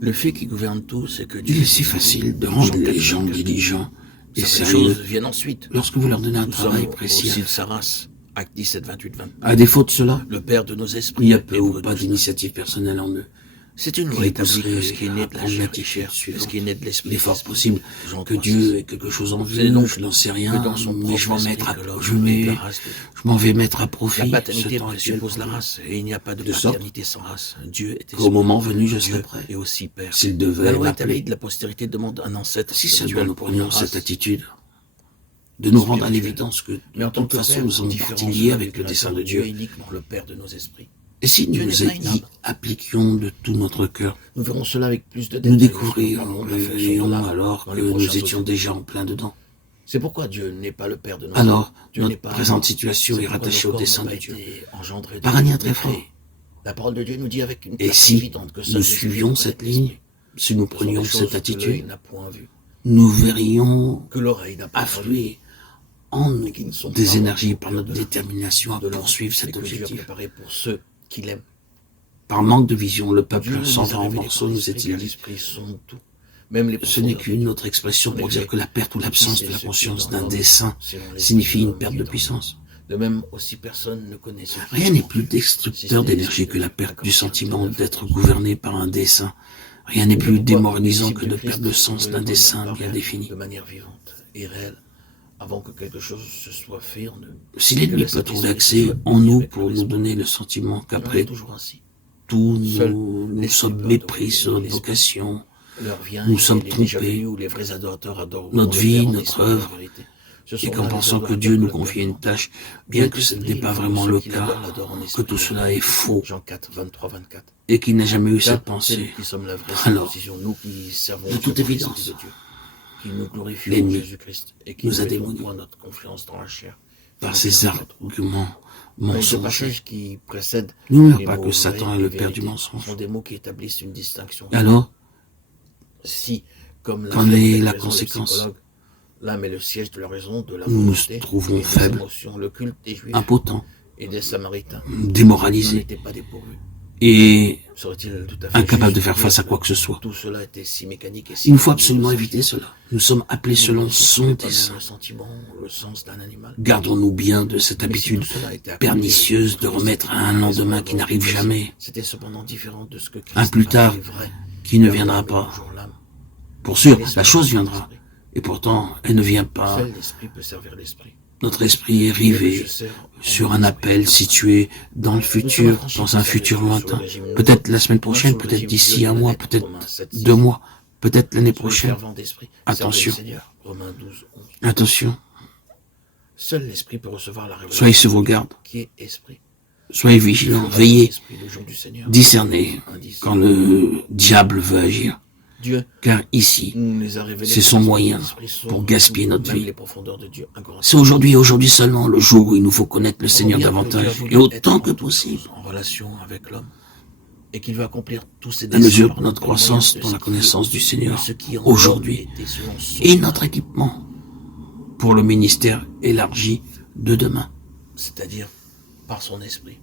Le fait qui gouverne tout, c'est que Il est si facile de rendre les gens diligents et certaines sérieux choses viennent ensuite. lorsque vous leur donnez un Nous travail sommes précis. aussi de sa race. Acte 17, 28, 29. À défaut de cela, Le père de nos esprits. il y a peu ou Hébreux pas 12, d'initiative personnelle en eux. C'est une loi Qui établie que ce qui est né pousserait de la à prendre chair est l'attitude chair, et ce suivante. qui est né de l'esprit. Il est fort possible Jean que 3, Dieu 16. ait quelque chose en C'est vue, donc je n'en sais que rien, dans son mais je propre m'en esprit que l'homme je est vais, la race de Dieu. je m'en vais mettre à La profit ce paternité temps actuel présuppose la pour race, et il n'y a pas de De sorte paternité sans race. Dieu est qu'au moment venu, je Dieu serai prêt. est aussi père. S'il La devait loi établie m'appeler, de la postérité demande un ancêtre si seulement spirituel nous pour une prenions race. cette attitude, de nous rendre à spirituelle. l'évidence que Mais en de tant toute que façon père, nous sommes différent partie de liée cela avec du le dessein de Dieu Dieu. est uniquement le père de nos esprits. Et si Dieu nous n'est pas y appliquions de tout notre cœur, Nous verrons cela avec plus de nous détails lorsque nous découvririons parlerons de la fonction de l'âme alors dans que les nous prochains étions audios. déjà en plein dedans. C'est pourquoi Dieu n'est pas le père de nos Alors, âmes. Dieu n'est notre pas présente Adam. situation C'est est pourquoi rattachée nos au corps dessein n'ont de pas Dieu. été engendrés Par un lien mais très fort. créés. La parole de Dieu nous dit avec une Et clarté si évidente que seul nous l'Esprit suivions peut cette connaître ligne, l'Esprit. si nous Ce sont des prenions choses cette que l'œil attitude, n'a point vues, nous verrions que l'oreille n'a pas entendu, affluer en nous et qui ne sont des pas énergies au par cœur notre de l'homme, détermination à de l'homme, poursuivre et cet que Dieu a objectif. préparé pour ceux qui l'aiment. Par manque de vision, le Dieu peuple nous s'en a va en révélé morceaux, par nous l'Esprit, est-il car dit. l'Esprit sonde tout, même les Ce n'est profondeurs de qu'une Dieu. autre expression En pour dire effet, que la perte ou l'absence qui de la sait ce conscience qui est dans d'un l'homme, dessein selon l'esprit signifie de une l'homme perte qui de est en lui. puissance. De même aussi personne ne connaît ce qui Rien est n'est en plus Dieu, destructeur si ce n'est d'énergie l'Esprit que de la Dieu. perte du 1 sentiment Corinthiens 9, d'être 11. gouverné par un dessein. Rien n'est C'est plus pourquoi démoralisant les que disciples de de Christ perdre le sens veulent d'un revenir dessein par bien elle défini. de manière vivante et réelle, avant que quelque chose se soit fait en eux. Si Que l'ennemi le peut trouver Saint-Esprit accès soit en uni nous avec pour leur nous esprit. donner le sentiment Il en est qu'après toujours ainsi. tout, Seul nous l'Esprit sommes peut mépris adorer sur notre l'Esprit. vocation, L'heure vient nous et sommes elle est déjà venue trompés, où les vrais adorateurs adoreront notre le vie, Père en notre esprit et en œuvre, vérité. Ce et sont qu'en là les pensant que adorateurs Dieu nous le Père confie une demande. tâche, Dieu bien est que ce esprit, n'est pas il veut vraiment que le ceux qui cas, l'adorent l'adorent en que esprit tout et en cela est vérité. faux, Jean 4, 23, 24. et qu'il n'a jamais eu cette Car c'est nous pensée. qui sommes la vraie Alors, circoncision, nous qui servons de Dieu toute par l'Esprit évidence, de Dieu, qui nous glorifions en l'ennemi Jésus-Christ et qui nous ne a mettons démonis point notre confiance dans la chair. par Philippiens ses 4. arguments Les deux mensongers. passages qui précèdent N'oublions les pas mots que Satan vrai est et le père du vérité mensonge. sont des mots qui établissent une distinction. Et alors, Si, comme qu'en l'affirment est avec la raison les conséquence? psychologues, l'âme est le siège de la raison, de la Nous nous volonté trouvons et des faibles, émotions, le culte des Juifs impotents, et des Samaritains n'en démoralisés était pas dépourvu. et Serait-il tout à fait incapables de juste faire dire face à que quoi que ce soit. tout cela était si mécanique et si Il nous faut merveilleux absolument de éviter sentir. cela. Nous sommes appelés Nous selon ne son sommes pas dessein. le sentiment, le sens d'un animal. Gardons-nous bien de cette Mais si habitude tout cela était accompli pernicieuse de avec remettre à un cette lendemain qui n'arrive volonté, jamais, c'était cependant différent de ce que Christ un plus a tard fait vrai, qui ne car viendra l'homme est pas. toujours l'âme. Pour sûr, L'esprit la chose est viendra, l'esprit. et pourtant elle ne vient pas. Seul l'esprit peut servir l'esprit. Notre esprit est Et que rivé je sers en sur mon un esprit. appel situé dans le futur, dans un futur lointain. Peut-être la semaine prochaine, peut-être d'ici un mois, peut-être 2 mois, peut-être l'année Soyez prochaine. fervents d'esprit, Attention. servez le Seigneur. Romains 12, 11. Attention, Seul l'esprit peut recevoir la révélation. soyez sur vos gardes, Qui est esprit. soyez vigilants, veillez, Le jour du Seigneur. discernez Indice. quand le diable veut agir. Dieu Car ici, nous les a révélés. c'est son moyen pour gaspiller notre même vie. les profondeurs de Dieu. 1 Corinthiens. C'est aujourd'hui seulement, le jour où il nous faut connaître le Seigneur Bien que davantage, Dieu a voulu et autant être que en toutes possible. choses en relation avec l'homme, et qu'il veut accomplir tous ses À desseins mesure par de notre le moyen croissance de dans ce la qui- connaissance du de Seigneur, ce qui en aujourd'hui, l'homme était selon son et plan, notre équipement pour le ministère élargi de demain. c'est-à-dire par son esprit.